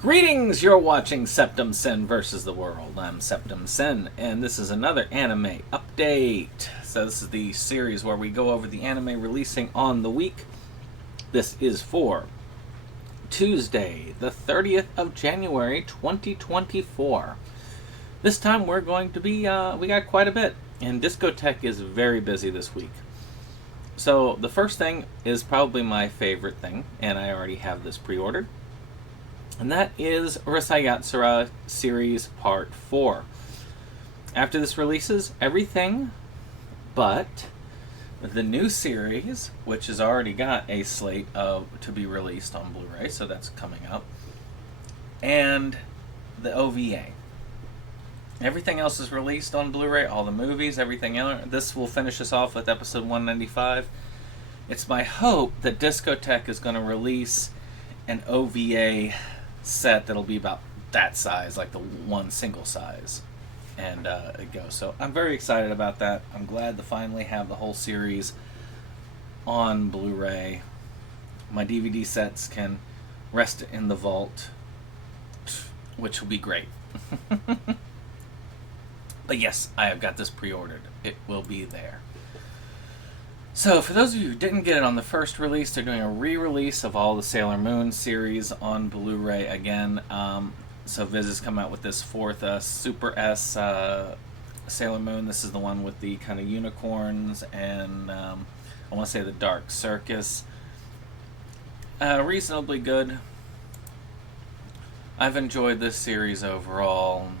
Greetings! You're watching SeptumSin versus the world. I'm SeptumSin, and this is another anime update. So this is the series where we go over the anime releasing on the week. This is for Tuesday, the 30th of January, 2024. This time we're going to be, we got quite a bit, and Discotheque is very busy this week. So the first thing is probably my favorite thing, and I already have this pre-ordered. And that is Yatsura Series Part 4. After this releases, everything but the new series, which has already got a slate to be released on Blu-ray, so that's coming up, and the OVA. Everything else is released on Blu-ray, all the movies, everything else. This will finish us off with episode 195. It's my hope that Discotheque is going to release an OVA set that'll be about that size, like the one single size, and it goes. So I'm very excited about that. I'm glad to finally have the whole series on Blu-ray. My DVD sets can rest in the vault, which will be great. But yes, I have got this pre-ordered. It will be there. So, for those of you who didn't get it on the first release, they're doing a re-release of all the Sailor Moon series on Blu-ray again. So Viz has come out with this fourth Super S Sailor Moon. This is the one with the kind of unicorns and I want to say the Dark Circus. Reasonably good. I've enjoyed this series overall.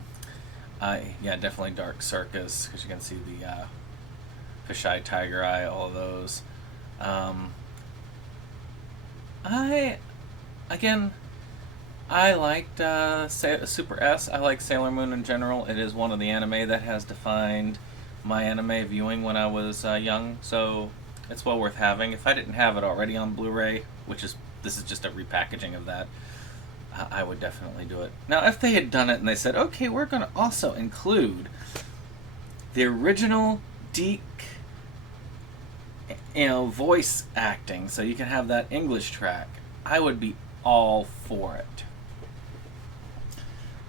Yeah, definitely Dark Circus, because you can see the Fish Eye, Tiger Eye, all of those. I liked Super S. I like Sailor Moon in general. It is one of the anime that has defined my anime viewing when I was young, so it's well worth having. If I didn't have it already on Blu-ray, this is just a repackaging of that, I would definitely do it. Now, if they had done it and they said, okay, we're going to also include the original Deke, voice acting, so you can have that English track, I would be all for it.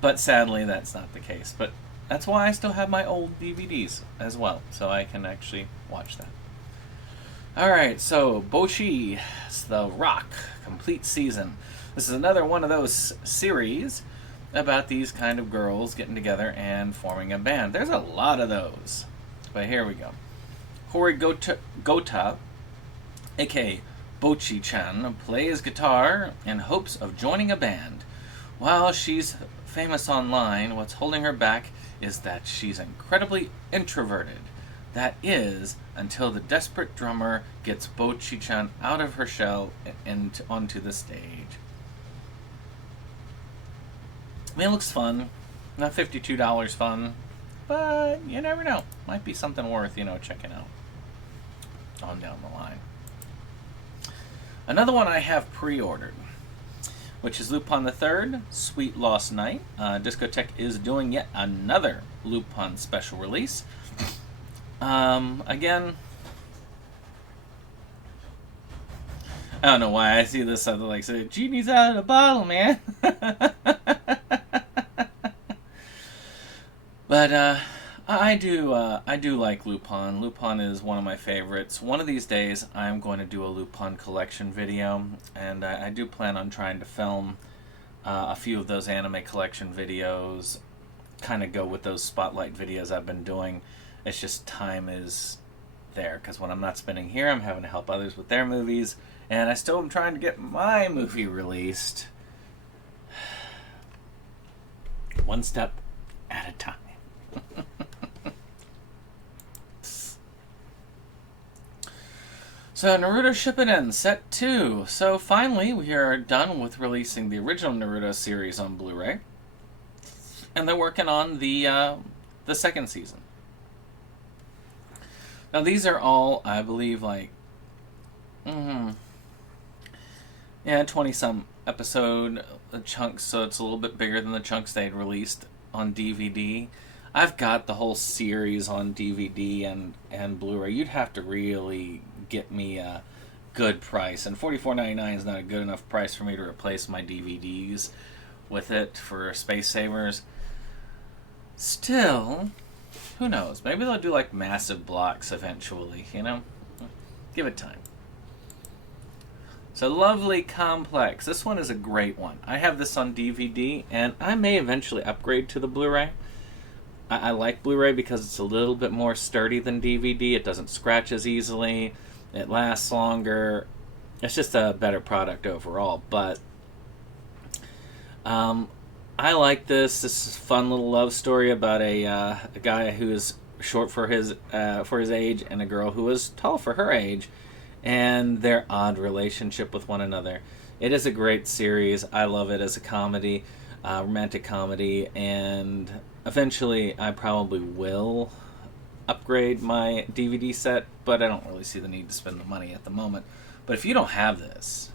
But sadly, that's not the case. But that's why I still have my old DVDs as well, so I can actually watch that. Alright, so Boshi, it's the Rock, complete season. This is another one of those series about these kind of girls getting together and forming a band. There's a lot of those. But here we go. Hori Gota, aka Bochi-chan, plays guitar in hopes of joining a band. While she's famous online, what's holding her back is that she's incredibly introverted. That is, until the desperate drummer gets Bochi-chan out of her shell and onto the stage. I mean, it looks fun. Not $52 fun, but you never know. Might be something worth, checking out on down the line. Another one I have pre-ordered, which is Lupin the Third, Sweet Lost Night. Discotheque is doing yet another Lupin special release. Again, I don't know why I see this other like say, genie's out of the bottle, man. But I do like Lupin. Lupin is one of my favorites. One of these days, I'm going to do a Lupin collection video, and I do plan on trying to film a few of those anime collection videos, kind of go with those spotlight videos I've been doing. It's just time is there, because when I'm not spending here, I'm having to help others with their movies, and I still am trying to get my movie released. One step at a time. So, Naruto Shippuden Set 2. So, finally, we are done with releasing the original Naruto series on Blu-ray. And they're working on the second season. Now, these are all, I believe, like, 20-some episode chunks, so it's a little bit bigger than the chunks they'd released on DVD. I've got the whole series on DVD and Blu-ray. You'd have to really get me a good price, and $44.99 is not a good enough price for me to replace my DVDs with it for space savers. Still, who knows? Maybe they'll do like massive blocks eventually, you know? Give it time. So Lovely Complex. This one is a great one. I have this on DVD, and I may eventually upgrade to the Blu-ray. I like Blu-ray because it's a little bit more sturdy than DVD. It doesn't scratch as easily. It lasts longer. It's just a better product overall. But I like this. This is a fun little love story about a guy who is short for his age and a girl who is tall for her age, and their odd relationship with one another. It is a great series. I love it as a comedy, romantic comedy, and eventually I probably will upgrade my DVD set, but I don't really see the need to spend the money at the moment. But if you don't have this,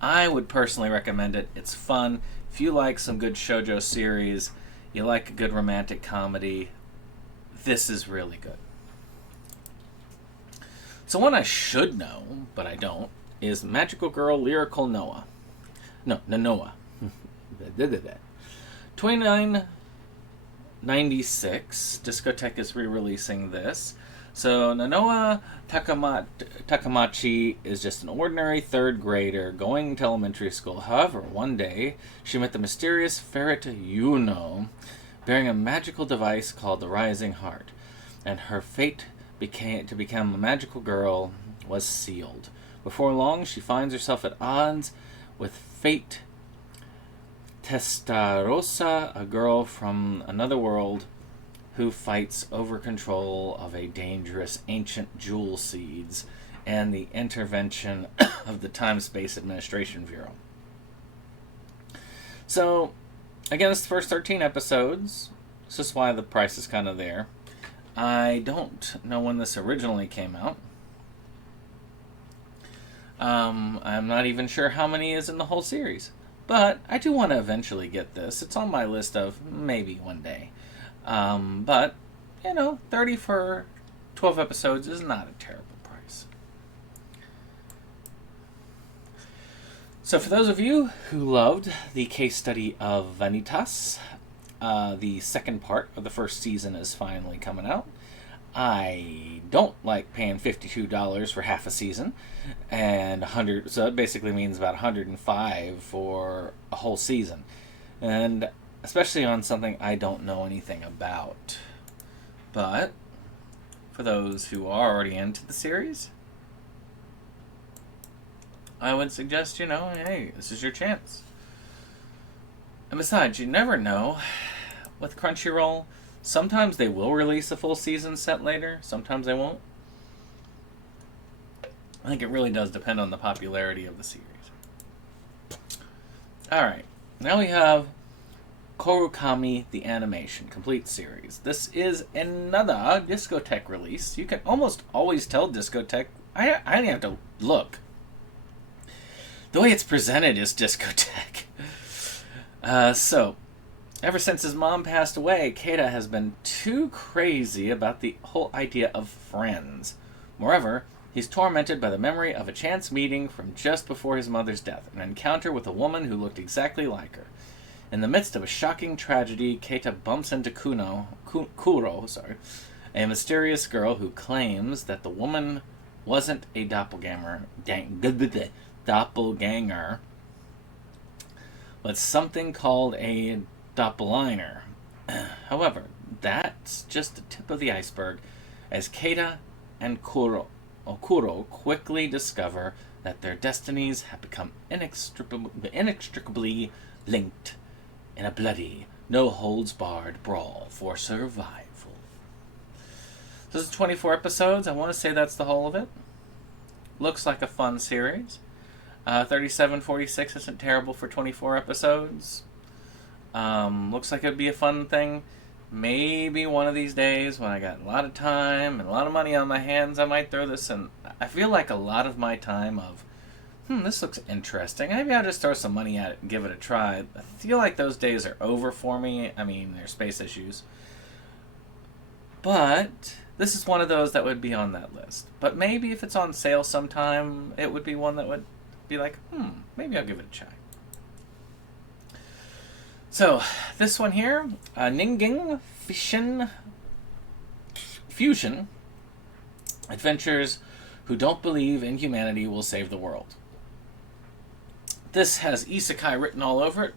I would personally recommend it. It's fun. If you like some good shoujo series, you like a good romantic comedy, this is really good. So one I should know, but I don't, is Magical Girl Lyrical Noah. No, Noah. 2996, Discotek is re-releasing this. So Nanoa Takamachi is just an ordinary third grader going to elementary school. However, one day she met the mysterious ferret Yuno, bearing a magical device called the Rising Heart, and her fate to become a magical girl was sealed. Before long, she finds herself at odds with Fate Testarossa, a girl from another world who fights over control of a dangerous ancient jewel seeds and the intervention of the Time-Space Administration Bureau. So, again, it's the first 13 episodes. This is why the price is kind of there. I don't know when this originally came out. I'm not even sure how many is in the whole series. But I do want to eventually get this. It's on my list of maybe one day. But, 30 for 12 episodes is not a terrible price. So for those of you who loved the case study of Vanitas, the second part of the first season is finally coming out. I don't like paying $52 for half a season, and $100. So it basically means about $105 for a whole season, and especially on something I don't know anything about. But for those who are already into the series, I would suggest, hey, this is your chance. And besides, you never know. With Crunchyroll, sometimes they will release a full season set later. Sometimes they won't. I think it really does depend on the popularity of the series. Alright, now we have Korukami, the animation, complete series. This is another Discotek release. You can almost always tell Discotek. I didn't have to look. The way it's presented is Discotek. Ever since his mom passed away, Keita has been too crazy about the whole idea of friends. Moreover, he's tormented by the memory of a chance meeting from just before his mother's death, an encounter with a woman who looked exactly like her. In the midst of a shocking tragedy, Keita bumps into Kuro, a mysterious girl who claims that the woman wasn't a doppelganger, but something called a doppelganger. However, that's just the tip of the iceberg, as Keita and Kuro quickly discover that their destinies have become inextricably linked in a bloody, no-holds-barred brawl for survival. So this is 24 episodes. I want to say that's the whole of it. Looks like a fun series. 37.46 isn't terrible for 24 episodes. Looks like it'd be a fun thing. Maybe one of these days when I got a lot of time and a lot of money on my hands, I might throw this in. I feel like a lot of my time of, this looks interesting. Maybe I'll just throw some money at it and give it a try. I feel like those days are over for me. I mean, there's space issues. But this is one of those that would be on that list. But maybe if it's on sale sometime, it would be one that would be like, maybe I'll give it a try. So, this one here, Ninging Fusion Adventures Who Don't Believe in Humanity Will Save the World. This has isekai written all over it,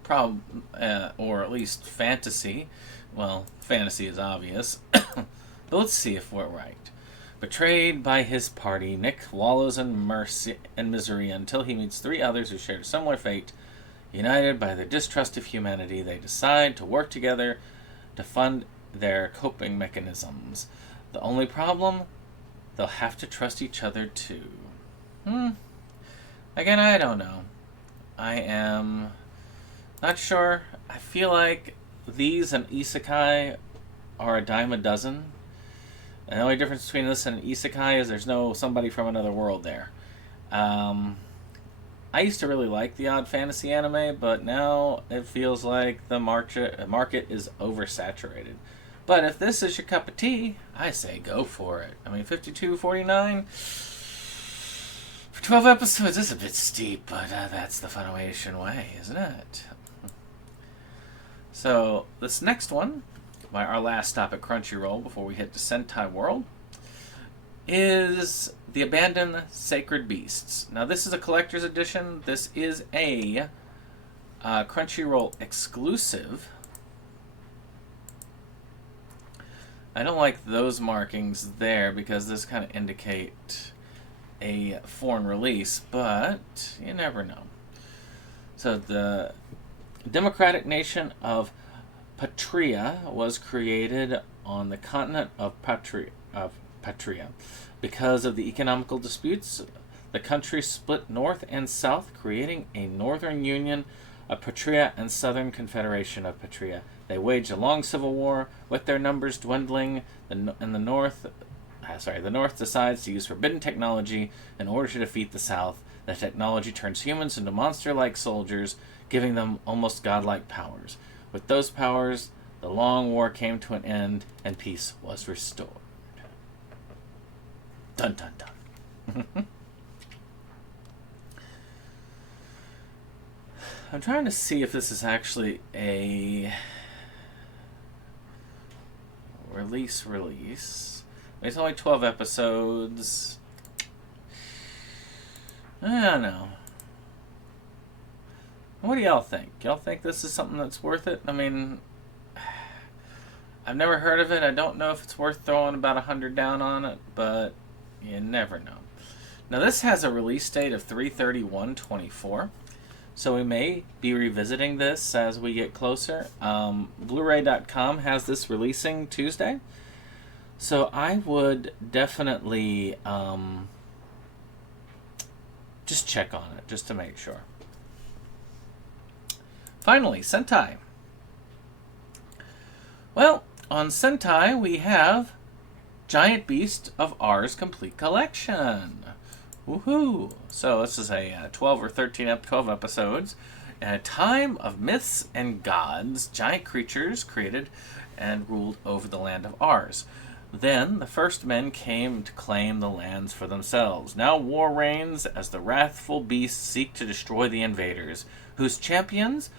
or at least fantasy. Well, fantasy is obvious, but let's see if we're right. Betrayed by his party, Nick wallows in misery until he meets three others who share a similar fate. United by their distrust of humanity, they decide to work together to fund their coping mechanisms. The only problem? They'll have to trust each other too. Again, I don't know. I am not sure. I feel like these and isekai are a dime a dozen. And the only difference between this and an isekai is there's no somebody from another world there. I used to really like the odd fantasy anime, but now it feels like the market is oversaturated. But if this is your cup of tea, I say go for it. I mean, $52.49 for 12 episodes is a bit steep, but that's the Funimation way, isn't it? So, this next one, our last stop at Crunchyroll before we hit to Sentai World, is The Abandoned Sacred Beasts. Now, this is a collector's edition. This is a Crunchyroll exclusive. I don't like those markings there because this kind of indicate a foreign release, but you never know. So the democratic nation of Patria was created on the continent of Patria. Because of the economical disputes, the country split north and south, creating a northern union of Patria and southern confederation of Patria. They waged a long civil war, with their numbers dwindling. The North decides to use forbidden technology in order to defeat the South. The technology turns humans into monster-like soldiers, giving them almost godlike powers. With those powers, the long war came to an end, and peace was restored. Dun dun dun. I'm trying to see if this is actually a release. It's only 12 episodes. I don't know. What do y'all think? Y'all think this is something that's worth it? I mean, I've never heard of it. I don't know if it's worth throwing about 100 down on it, but you never know. Now, this has a release date of 3/31/24. So we may be revisiting this as we get closer. Blu-ray.com has this releasing Tuesday. So I would definitely just check on it, just to make sure. Finally, Sentai. Well, on Sentai we have Giant Beast of Ours Complete Collection. Woohoo! So this is a 12 episodes. In a time of myths and gods, giant creatures created and ruled over the land of Ars. Then the first men came to claim the lands for themselves. Now war reigns as the wrathful beasts seek to destroy the invaders, whose champions,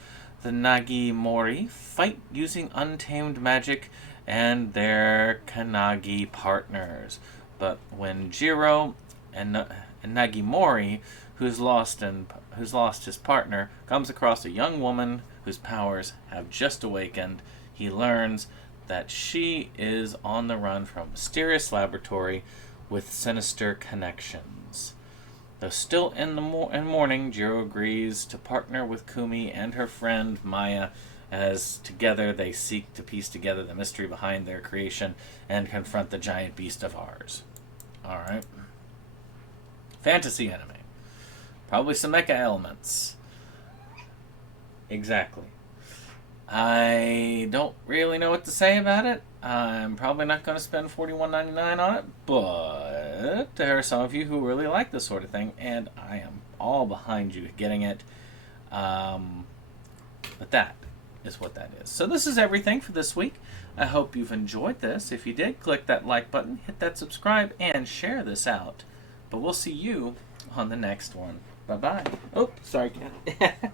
the Nagimori, fight using untamed magic and their Kanagi partners. But when Jiro and Nagimori, who's lost his partner, comes across a young woman whose powers have just awakened, he learns that she is on the run from a mysterious laboratory with sinister connections. Though still in mourning, Jiro agrees to partner with Kumi and her friend Maya, as together they seek to piece together the mystery behind their creation and confront the giant beast of Ours. Alright. Fantasy anime. Probably some mecha elements. Exactly. I don't really know what to say about it. I'm probably not going to spend $41.99 on it, but there are some of you who really like this sort of thing, and I am all behind you getting it. But that is what that is. So this is everything for this week. I hope you've enjoyed this. If you did, click that like button, hit that subscribe, and share this out. But we'll see you on the next one. Bye-bye. Oh, sorry, cat.